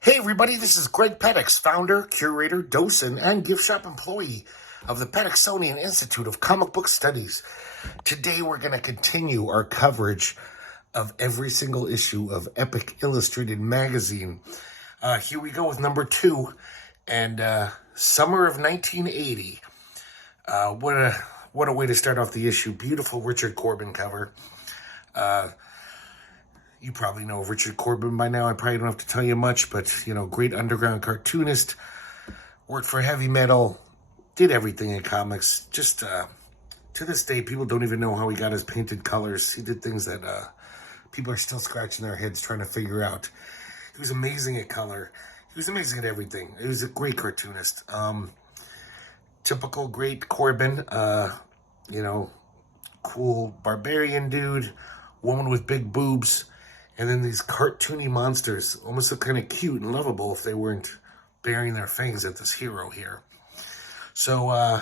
Hey everybody, this is Greg Petix, founder, curator, docent, and gift shop employee of the Petixonian Institute of Comic Book Studies. Today we're going to continue our coverage of every single issue of Epic Illustrated magazine. Here we go with number 2, and summer of 1980. What a way to start off the issue. Beautiful Richard Corbin cover. You probably know Richard Corbin by now. I probably don't have to tell you much, but, great underground cartoonist, worked for heavy metal, did everything in comics. Just, to this day, people don't even know how he got his painted colors. He did things that people are still scratching their heads trying to figure out. He was amazing at color. He was amazing at everything. He was a great cartoonist. Typical great Corbin, cool barbarian dude, woman with big boobs. And then these cartoony monsters almost look kind of cute and lovable if they weren't burying their fangs at this hero here. So,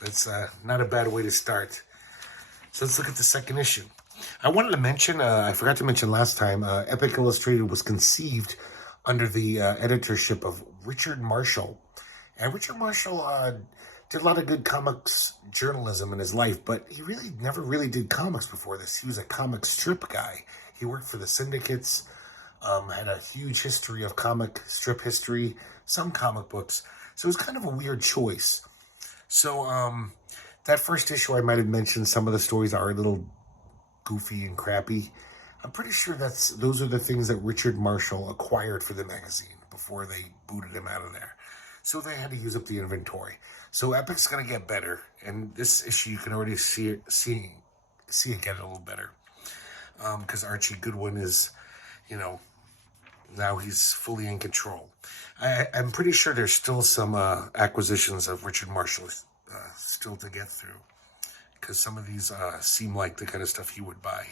that's not a bad way to start. So let's look at the second issue. I wanted to mention, I forgot to mention last time, Epic Illustrated was conceived under the editorship of Richard Marshall. And Richard Marshall did a lot of good comics journalism in his life, but he never really did comics before this. He was a comic strip guy. He worked for the syndicates, had a huge history of comic strip history, some comic books. So it was kind of a weird choice. So that first issue I might have mentioned, some of the stories are a little goofy and crappy. I'm pretty sure those are the things that Richard Marshall acquired for the magazine before they booted him out of there. So they had to use up the inventory. So Epic's going to get better. And this issue, you can already see it get a little better. Because Archie Goodwin is, now he's fully in control. I'm pretty sure there's still some acquisitions of Richard Marshall still to get through. Because some of these seem like the kind of stuff he would buy.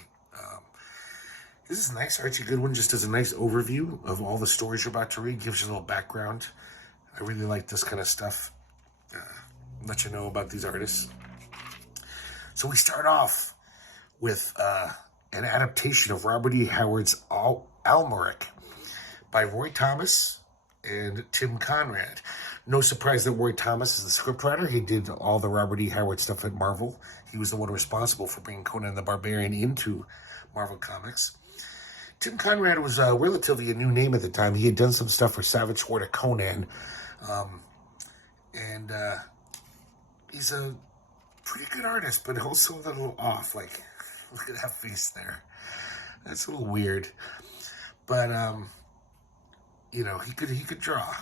This is nice. Archie Goodwin just does a nice overview of all the stories you're about to read. Gives you a little background. I really like this kind of stuff. Let you know about these artists. So we start off with an adaptation of Robert E. Howard's Almeric by Roy Thomas and Tim Conrad. No surprise that Roy Thomas is the scriptwriter. He did all the Robert E. Howard stuff at Marvel. He was the one responsible for bringing Conan the Barbarian into Marvel Comics. Tim Conrad was relatively a new name at the time. He had done some stuff for Savage Sword of Conan. He's a pretty good artist, but also a little off. Like, look at that face there. That's a little weird. But, he could draw.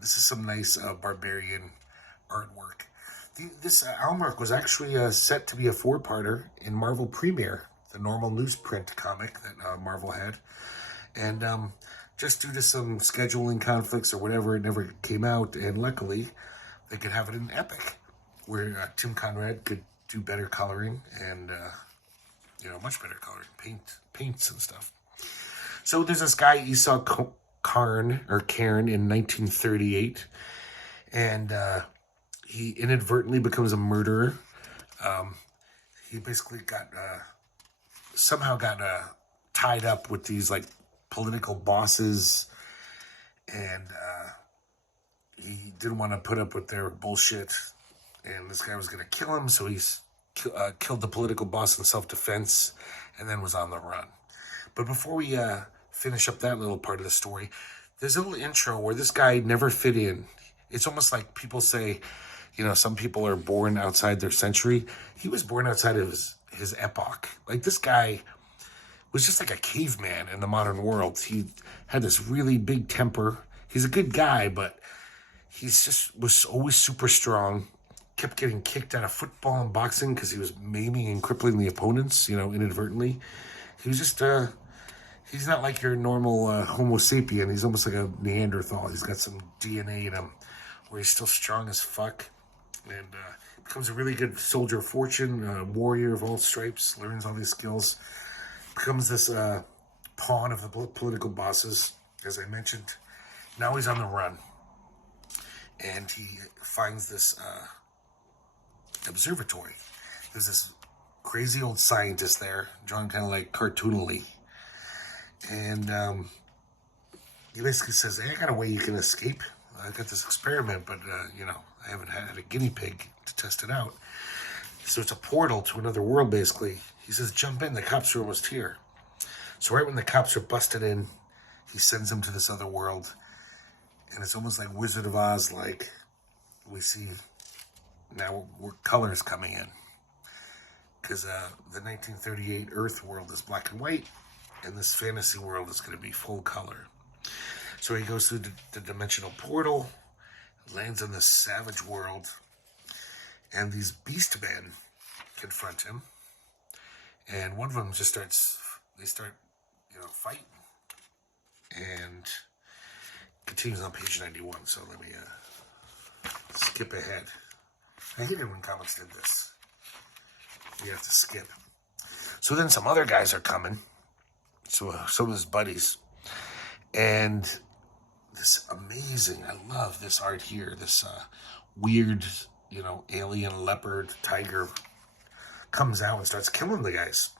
This is some nice barbarian artwork. This Almeric was actually set to be a 4-parter in Marvel Premiere, the normal newsprint comic that Marvel had. And just due to some scheduling conflicts or whatever, it never came out. And luckily, they could have it in Epic, where Tim Conrad could do better coloring and, much better coloring, paints and stuff. So there's this guy, Esau Cairn in 1938, and he inadvertently becomes a murderer. He basically somehow got tied up with these political bosses, and he didn't want to put up with their bullshit, and this guy was going to kill him, so he's killed the political boss in self-defense, and then was on the run. But before we finish up that little part of the story, there's a little intro where this guy never fit in. It's almost like people say, some people are born outside their century. He was born outside of his epoch. Like, this guy was just like a caveman in the modern world. He had this really big temper. He's a good guy, but was always super strong. Kept getting kicked out of football and boxing because he was maiming and crippling the opponents, inadvertently. He was just, he's not like your normal Homo sapien. He's almost like a Neanderthal. He's got some DNA in him where he's still strong as fuck. And becomes a really good soldier of fortune, warrior of all stripes, learns all these skills. Becomes this pawn of the political bosses, as I mentioned. Now he's on the run. And he finds this observatory. There's this crazy old scientist there, drawn kind of like cartoonily. And he basically says, hey, I got a way you can escape. I got this experiment, but, I haven't had a guinea pig to test it out. So it's a portal to another world, basically. He says, jump in, the cops are almost here. So right when the cops are busted in, he sends them to this other world. And it's almost like Wizard of Oz, like we see now colors coming in. Because the 1938 Earth world is black and white, and this fantasy world is going to be full color. So he goes through the dimensional portal, lands in this savage world, and these beast men confront him. And one of them just they start fighting. And continues on page 91. So let me skip ahead. I hate it when comics did this. You have to skip. So then some other guys are coming. So some of his buddies. And this amazing, I love this art here. This weird, alien leopard tiger comes out and starts killing the guys.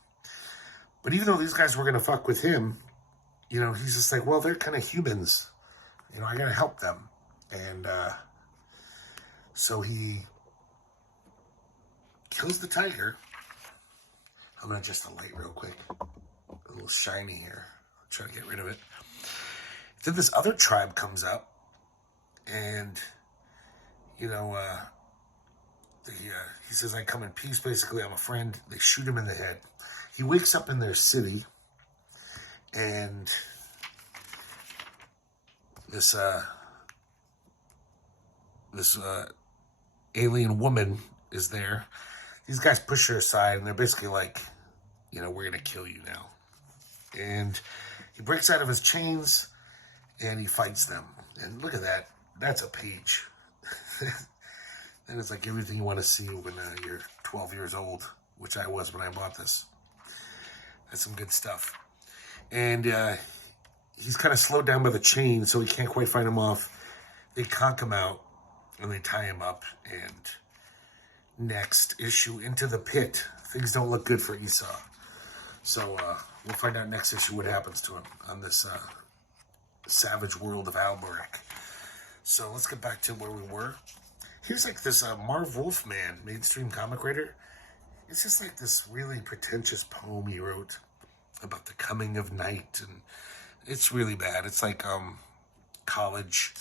But even though these guys were going to fuck with him, he's just like, well, they're kind of humans. I got to help them. And so he kills the tiger. I'm going to adjust the light real quick. A little shiny here. I'll try to get rid of it. Then this other tribe comes up. And, he says, I come in peace, basically. I'm a friend. They shoot him in the head. He wakes up in their city. And this alien woman is there. These guys push her aside, and they're basically like, we're going to kill you now. And he breaks out of his chains, and he fights them. And look at that. That's a page. And it's like everything you want to see when you're 12 years old, which I was when I bought this. That's some good stuff. And he's kind of slowed down by the chain, so he can't quite fight him off. They conk him out, and they tie him up. And next issue, Into the Pit. Things don't look good for Esau. So we'll find out next issue what happens to him on this savage world of Alberic. So let's get back to where we were. Here's like this Marv Wolfman, mainstream comic writer. It's just like this really pretentious poem he wrote about the coming of night, and it's really bad. It's like college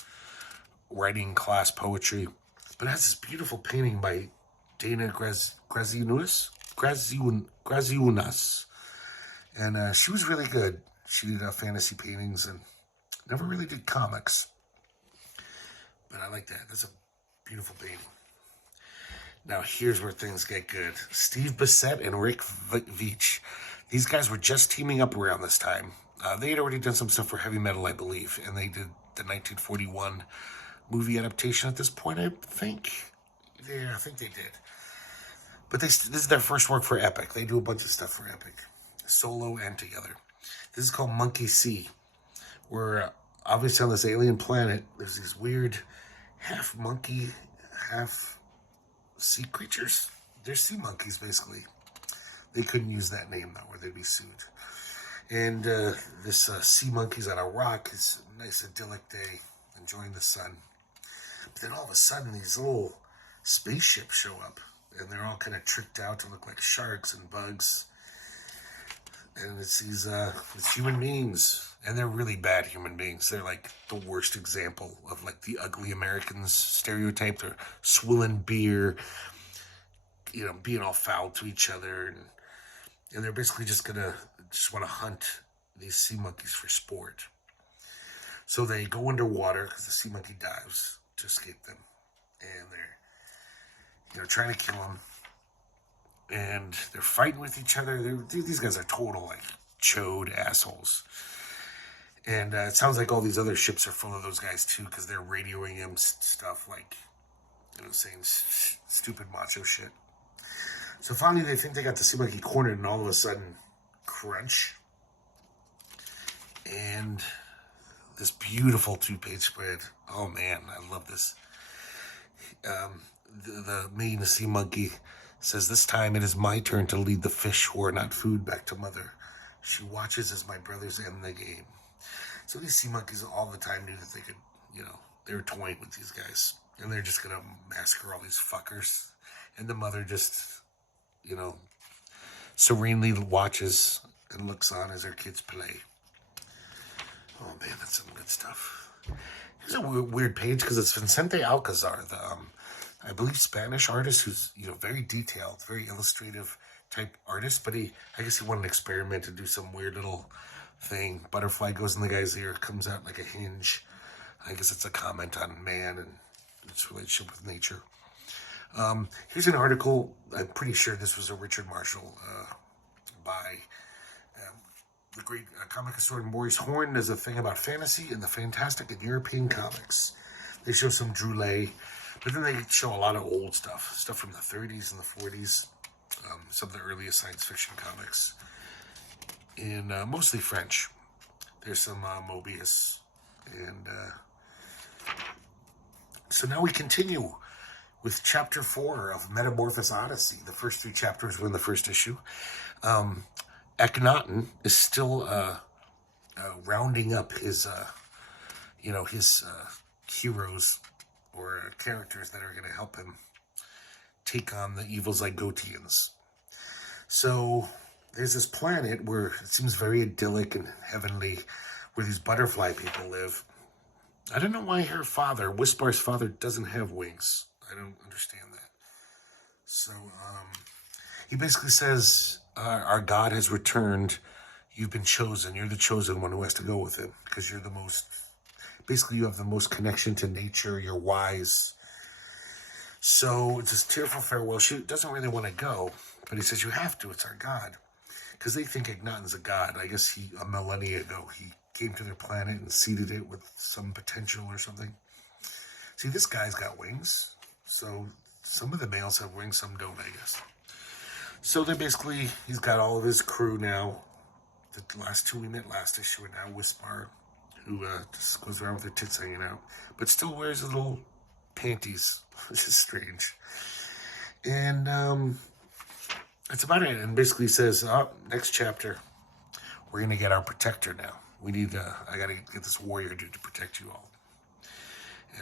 writing class poetry, but it has this beautiful painting by Dana Graziunas, and she was really good. She did fantasy paintings and never really did comics, but I like that. That's a beautiful painting. Now here's where things get good. Steve Bissette and Rick Veitch. These guys were just teaming up around this time. They had already done some stuff for heavy metal, I believe, and they did the 1941 movie adaptation at this point, I think. Yeah, I think they did. But this is their first work for Epic. They do a bunch of stuff for Epic, solo and together. This is called Monkey Sea, where obviously on this alien planet, there's these weird half monkey, half sea creatures. They're sea monkeys, basically. They couldn't use that name, though, or they'd be sued. And this sea monkey's on a rock. It's a nice idyllic day, enjoying the sun. But then all of a sudden, these little spaceships show up, and they're all kind of tricked out to look like sharks and bugs. And it's these it's human beings, and they're really bad human beings. They're like the worst example of like the ugly Americans stereotype. They're swilling beer, being all foul to each other, and they're basically just want to hunt these sea monkeys for sport. So they go underwater because the sea monkey dives to escape them, and they're trying to kill them. And they're fighting with each other. These guys are total, like, chode assholes. And it sounds like all these other ships are full of those guys, too, because they're radioing him stuff like, saying stupid macho shit. So finally, they think they got the sea monkey cornered, and all of a sudden, crunch. And this beautiful 2-page spread. Oh, man, I love this. The main sea monkey says, this time it is my turn to lead the fish who are not food back to mother. She watches as my brothers end the game. So these sea monkeys all the time knew that they could, they were toying with these guys. And they're just going to massacre all these fuckers. And the mother just, serenely watches and looks on as her kids play. Oh man, that's some good stuff. Here's a weird page because it's Vicente Alcazar, the I believe Spanish artist who's very detailed, very illustrative type artist. But I guess he wanted to experiment and do some weird little thing. Butterfly goes in the guy's ear, comes out like a hinge. I guess it's a comment on man and its relationship with nature. Here's an article. I'm pretty sure this was a Richard Marshall by the great comic historian Maurice Horn. There's a thing about fantasy and the fantastic in European comics. They show some Droulet, but then they show a lot of old stuff from the 30s and the 40s, some of the earliest science fiction comics, in mostly French. There's some Mobius, and so now we continue with Chapter 4 of Metamorphosis Odyssey. The first 3 chapters were in the first issue. Akhenaten is still rounding up his, his heroes or characters that are going to help him take on the evil Zygotians. So there's this planet where it seems very idyllic and heavenly, where these butterfly people live. I don't know why her father, Wispar's father, doesn't have wings. I don't understand that. So he basically says, our God has returned. You've been chosen. You're the chosen one who has to go with him because you're the most, basically you have the most connection to nature. You're wise. So it's this tearful farewell. She doesn't really want to go, but he says, you have to. It's our God. Because they think Akhenaten's a god. I guess a millennia ago, he came to their planet and seeded it with some potential or something. See, this guy's got wings. So some of the males have wings, some don't, I guess. So he's got all of his crew now. The last 2 we met last issue are now Wispar, who just goes around with her tits hanging out, but still wears little panties, which is strange. And that's about it. And basically says, next chapter, we're going to get our protector now. We need, I got to get this warrior dude to protect you all.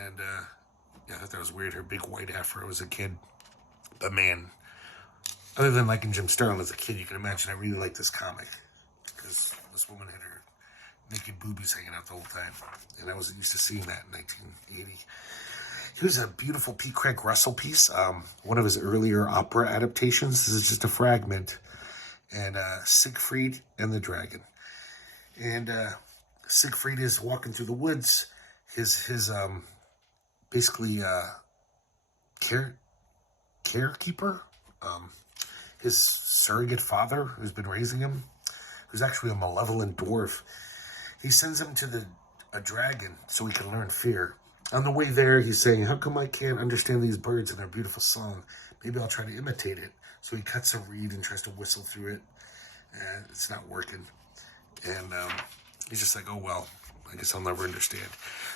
And I thought that was weird. Her big white afro as a kid. But man, other than liking Jim Starlin as a kid, you can imagine I really liked this comic. Because this woman had her naked boobies hanging out the whole time. And I wasn't used to seeing that in 1980. Here's a beautiful P. Craig Russell piece. One of his earlier opera adaptations. This is just a fragment. And Siegfried and the Dragon. And Siegfried is walking through the woods. His basically carekeeper, his surrogate father who's been raising him, who's actually a malevolent dwarf. He sends him to a dragon so he can learn fear. On the way there, he's saying, how come I can't understand these birds and their beautiful song? Maybe I'll try to imitate it. So he cuts a reed and tries to whistle through it. And it's not working. And he's just like, oh, well, I guess I'll never understand.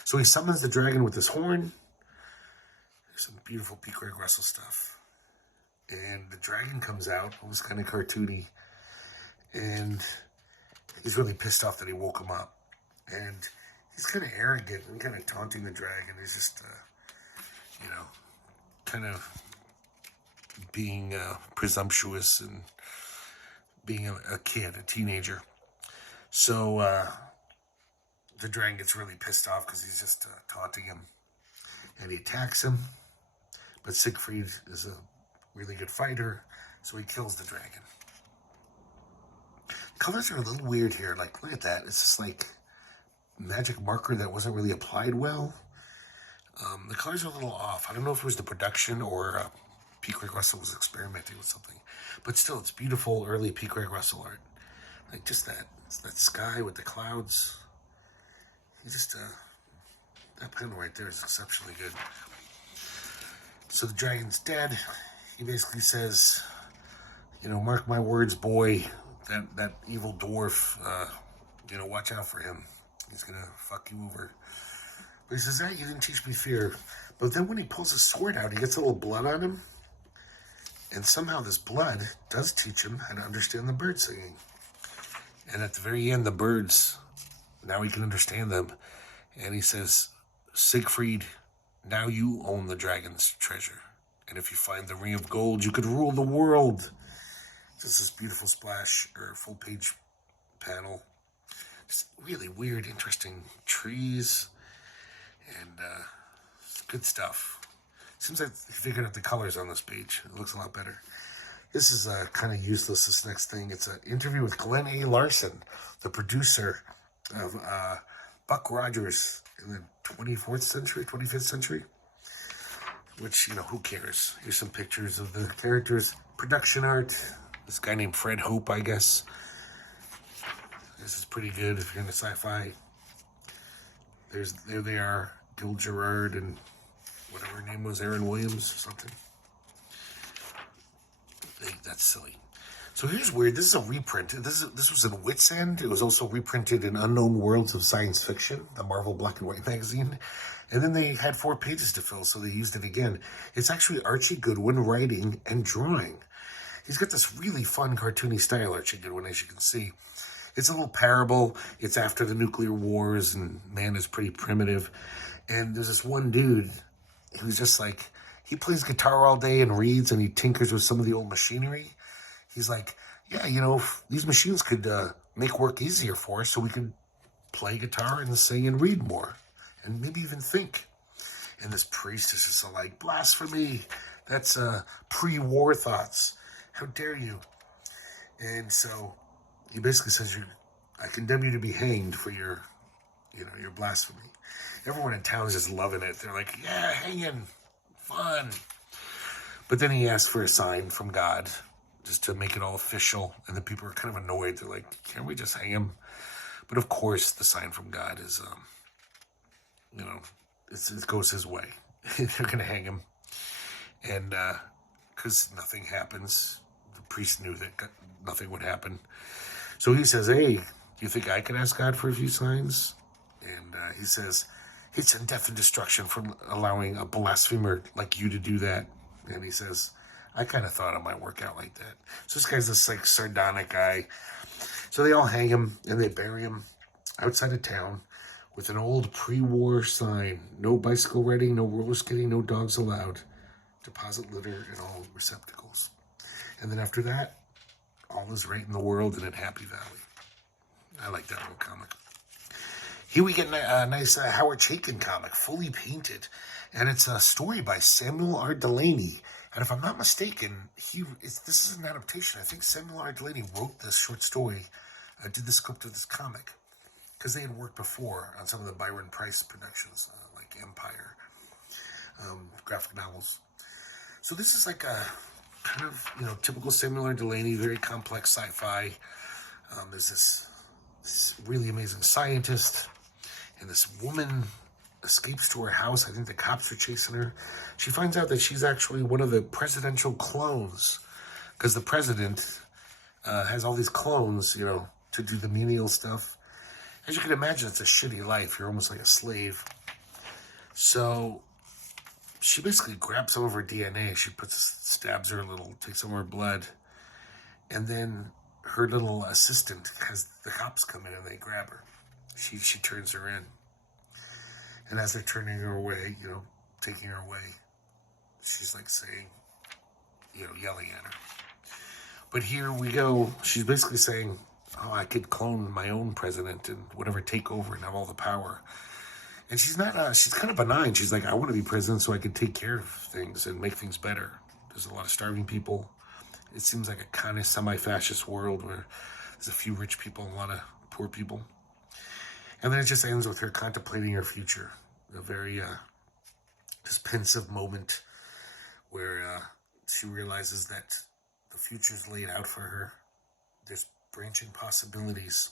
So he summons the dragon with his horn. There's some beautiful P. Craig Russell stuff. And the dragon comes out, almost kind of cartoony. And he's really pissed off that he woke him up. And he's kind of arrogant and kind of taunting the dragon. He's just, kind of being presumptuous and being a kid, a teenager. So the dragon gets really pissed off because he's just taunting him. And he attacks him. But Siegfried is a really good fighter, so he kills the dragon. Colors are a little weird here. Like, look at that. It's just like magic marker that wasn't really applied well. The colors are a little off. I don't know if it was the production or P. Craig Russell was experimenting with something. But still, it's beautiful early P. Craig Russell art. Like, just that sky with the clouds. He just, that panel right there is exceptionally good. So the dragon's dead. He basically says, mark my words, boy, that evil dwarf, watch out for him. He's going to fuck you over. But he says, you didn't teach me fear. But then when he pulls his sword out, he gets a little blood on him. And somehow this blood does teach him how to understand the bird singing. And at the very end, the birds, Now he can understand them. And he says, Siegfried, now you own the dragon's treasure. And if you find the ring of gold, you could rule the world. Just this beautiful splash, or full page panel. Just really weird, interesting trees. And good stuff. Seems like he figured out the colors on this page. It looks a lot better. This is kind of useless, this next thing. It's an interview with Glenn A. Larson, the producer of Buck Rogers in the 24th century, 25th century. Which, who cares? Here's some pictures of the characters. Production art. This guy named Fred Hope, I guess. This is pretty good if you're into sci-fi. There they are. Gerard and whatever her name was, Erin Williams or something. That's silly. So here's weird. This is a reprint. This was in Wits End. It was also reprinted in Unknown Worlds of Science Fiction, the Marvel Black and White magazine. And then they had 4 pages to fill, so they used it again. It's actually Archie Goodwin writing and drawing. He's got this really fun cartoony style, Archie Goodwin, as you can see. It's a little parable. It's after the nuclear wars, and man is pretty primitive. And there's this one dude who's just like, he plays guitar all day and reads, and he tinkers with some of the old machinery. He's like, yeah, these machines could make work easier for us so we could play guitar and sing and read more and maybe even think. And this priest is just like, blasphemy. That's pre-war thoughts. How dare you? And so he basically says, I condemn you to be hanged for your blasphemy. Everyone in town is just loving it. They're like, yeah, hanging, fun. But then he asks for a sign from God just to make it all official. And the people are kind of annoyed. They're like, can't we just hang him? But of course, the sign from God is, it goes his way. They're going to hang him. And because nothing happens, the priest knew that nothing would happen. So he says, hey, do you think I can ask God for a few signs? And he says, it's in death and destruction for allowing a blasphemer like you to do that. And he says, I kind of thought it might work out like that. So this guy's this like sardonic guy. So they all hang him and they bury him outside of town with an old pre-war sign. No bicycle riding, no roller skating, no dogs allowed. Deposit litter in all receptacles. And then after that, all is right in the world and in Happy Valley. I like that little comic. Here we get a nice Howard Chaykin comic, fully painted. And it's a story by Samuel R. Delaney. And if I'm not mistaken, this is an adaptation. I think Samuel R. Delaney wrote this short story, did the script of this comic. Because they had worked before on some of the Byron Price productions, like Empire, graphic novels. So this is like a kind of, typical Samuel R. Delaney, very complex sci-fi. There's this really amazing scientist. And this woman escapes to her house. I think the cops are chasing her. She finds out that she's actually one of the presidential clones. Because the president has all these clones, to do the menial stuff. As you can imagine, it's a shitty life. You're almost like a slave. So she basically grabs some of her DNA. She stabs her a little, takes some of her blood. And then her little assistant has the cops come in and they grab her. She turns her in. And as they're turning her away, taking her away, she's like saying, yelling at her. But here we go. She's basically saying, I could clone my own president and whatever, take over and have all the power. And she's not, she's kind of benign. She's like, I want to be president so I can take care of things and make things better. There's a lot of starving people. It seems like a kind of semi-fascist world where there's a few rich people and a lot of poor people. And then it just ends with her contemplating her future. A very just pensive moment where she realizes that the future's laid out for her. There's branching possibilities.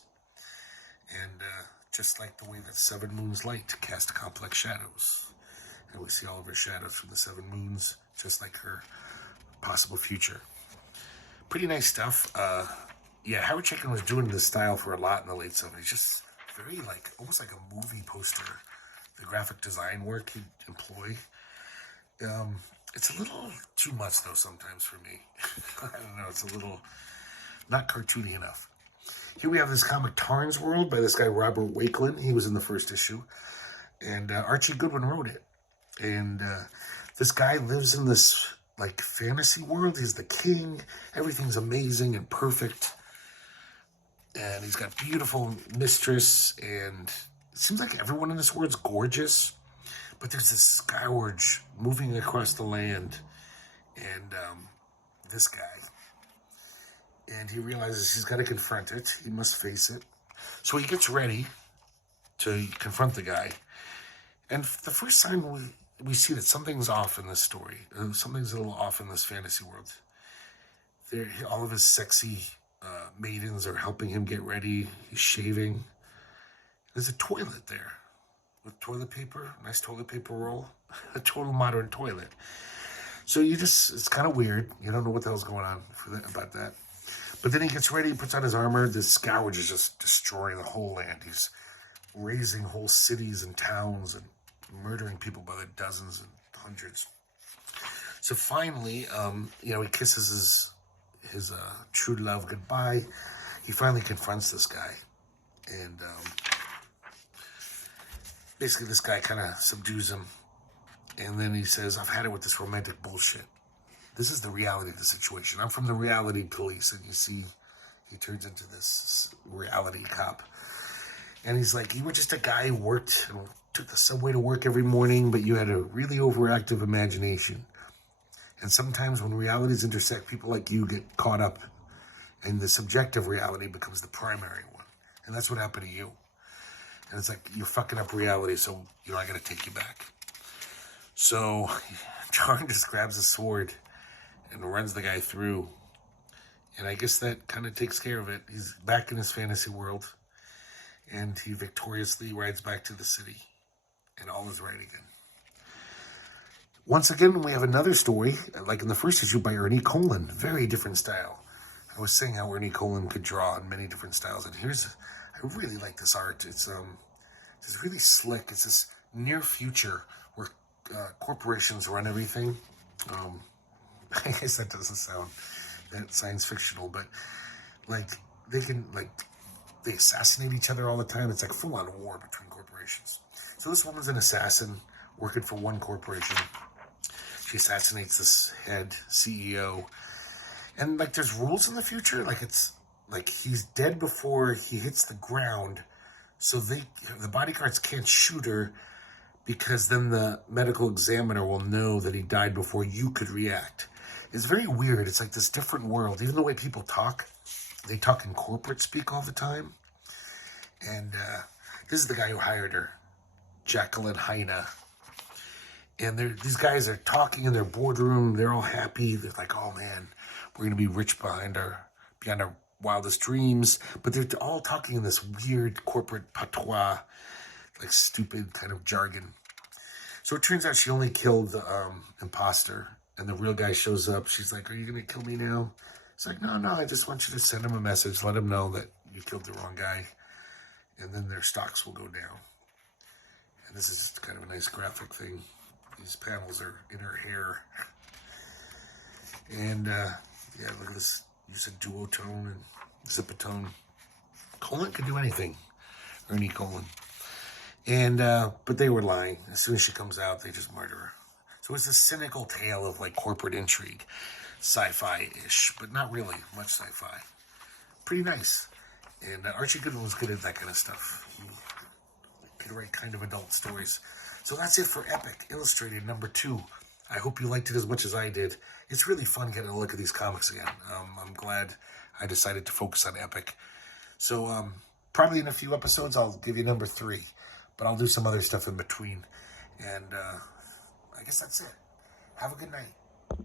And just like the way that seven moons light cast complex shadows. And we see all of her shadows from the seven moons, just like her possible future. Pretty nice stuff. Howard Chaykin was doing this style for a lot in the late 70s. Just very almost like a movie poster. The graphic design work he'd employ. It's a little too much though sometimes for me. I don't know, it's a little not cartoony enough. Here we have this comic Tarn's World by this guy Robert Wakelin. He was in the first issue. And Archie Goodwin wrote it. And this guy lives in this, like, fantasy world. He's the king. Everything's amazing and perfect. And he's got beautiful mistress. And it seems like everyone in this world's gorgeous. But there's this scourge moving across the land. And this guy. And he realizes he's got to confront it. He must face it. So he gets ready to confront the guy. And the first time we see that something's off in this story. Something's a little off in this fantasy world. All of his sexy maidens are helping him get ready. He's shaving. There's a toilet there with toilet paper. Nice toilet paper roll. A total modern toilet. So it's kind of weird. You don't know what the hell's going on about that. But then he gets ready, he puts on his armor. This scourge is just destroying the whole land. He's razing whole cities and towns and murdering people by the dozens and hundreds. So finally, he kisses his true love goodbye. He finally confronts this guy. And basically this guy kind of subdues him. And then he says, I've had it with this romantic bullshit. This is the reality of the situation. I'm from the reality police. And you see, he turns into this reality cop. And he's like, you were just a guy who worked and took the subway to work every morning, but you had a really overactive imagination. And sometimes when realities intersect, people like you get caught up. And the subjective reality becomes the primary one. And that's what happened to you. And it's like, you're fucking up reality, so, I got to take you back. So, Gerard just grabs a sword and runs the guy through. And I guess that kind of takes care of it. He's back in his fantasy world. And he victoriously rides back to the city. And all is right again. Once again, we have another story, like in the first issue by Ernie Colin. Very different style. I was saying how Ernie Colin could draw in many different styles. And I really like this art. It's really slick. It's this near future where corporations run everything. I guess that doesn't sound that science fictional, but they assassinate each other all the time. It's like full-on war between corporations. So this woman's an assassin working for one corporation. She assassinates this head CEO. And there's rules in the future. It's he's dead before he hits the ground. So the bodyguards can't shoot her because then the medical examiner will know that he died before you could react. It's very weird. It's like this different world. Even the way people talk, they talk in corporate speak all the time. And this is the guy who hired her, Jacqueline Heine. And these guys are talking in their boardroom. They're all happy. They're like, oh man, we're going to be rich beyond our wildest dreams. But they're all talking in this weird corporate patois, stupid kind of jargon. So it turns out she only killed the imposter. And the real guy shows up. She's like, are you going to kill me now? He's like, no, I just want you to send him a message. Let him know that you killed the wrong guy. And then their stocks will go down. And this is just kind of a nice graphic thing. These panels are in her hair. And, look at this. Use a duotone and zipatone. Colin could do anything. Ernie Colin. And, but they were lying. As soon as she comes out, they just murder her. So it's a cynical tale of corporate intrigue. Sci-fi-ish, but not really much sci-fi. Pretty nice. And Archie Goodwin was good at that kind of stuff. He could write kind of adult stories. So that's it for Epic Illustrated #2. I hope you liked it as much as I did. It's really fun getting a look at these comics again. I'm glad I decided to focus on Epic. So probably in a few episodes, I'll give you #3. But I'll do some other stuff in between. And I guess that's it. Have a good night.